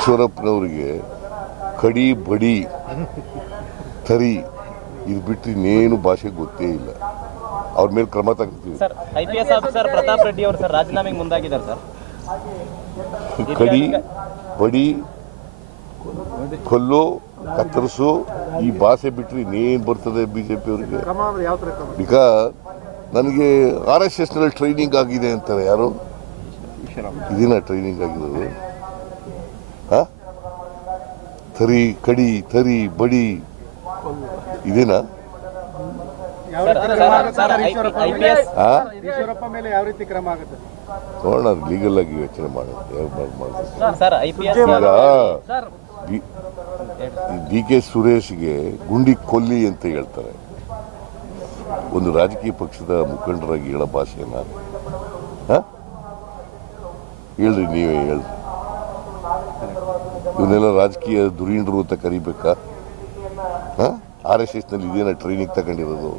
ಈಶ್ವರಪ್ಪನವ್ರಿಗೆ ಕಡಿ ಬಡಿ ತರಿ ಇದು ಬಿಟ್ಟರೆ ಇನ್ನೇನು ಭಾಷೆ ಗೊತ್ತೇ ಇಲ್ಲ. ಅವ್ರ ಮೇಲೆ ಕ್ರಮ ತಗೋತೀವಿ sir I P S officer Pratap Reddy ಅವರು ಸರ್ ರಾಜೀನಾಮೆಗೆ ಮುಂದಾಗಿದ್ದಾರೆ ಸರ್. ಕಡಿ ಬಡಿ ಕೊಲ್ಲು ಕತ್ತರಿಸು ಈ ಭಾಷೆ ಬಿಟ್ಟರೆ ಇನ್ನೇನು ಬರ್ತದೆ ಬಿ ಜೆ ಪಿಯವರಿಗೆ ಈಗ ನನಗೆ ಆರ್ ಎಸ್ ಎಸ್ನಲ್ಲಿ ಟ್ರೈನಿಂಗ್ ಆಗಿದೆ ಅಂತಾರೆ ಯಾರು? ಇದನ್ನ ಟ್ರೈನಿಂಗ್ ಆಗಿರೋದು. ತರಿ ಕಡಿ ತರಿ ಬಡಿ. ಇದೇನಾ? ನೋಡೋಣ ಲೀಗಲ್ ಆಗಿ ಯೋಚನೆ ಮಾಡೋದು ಡಿ ಕೆ ಸುರೇಶ್ಗೆ ಗುಂಡಿ ಕೊಲ್ಲಿ ಅಂತ ಹೇಳ್ತಾರೆ. ಒಂದು ರಾಜಕೀಯ ಪಕ್ಷದ ಮುಖಂಡರಾಗಿ ಹೇಳೋ ಭಾಷೆನಾ. ಹಾಂ ಹೇಳ್ರಿ ನೀವೇ ಹೇಳ್ರಿ. ಇವನ್ನೆಲ್ಲ ರಾಜಕೀಯ ಧುರೀಣರು ಅಂತ ಕರಿಬೇಕಾ? ಆರ್ ಎಸ್ ಎಸ್ನಲ್ಲಿ ಇದೇನ ಟ್ರೈನಿಂಗ್ ತಗೊಂಡಿರೋದು?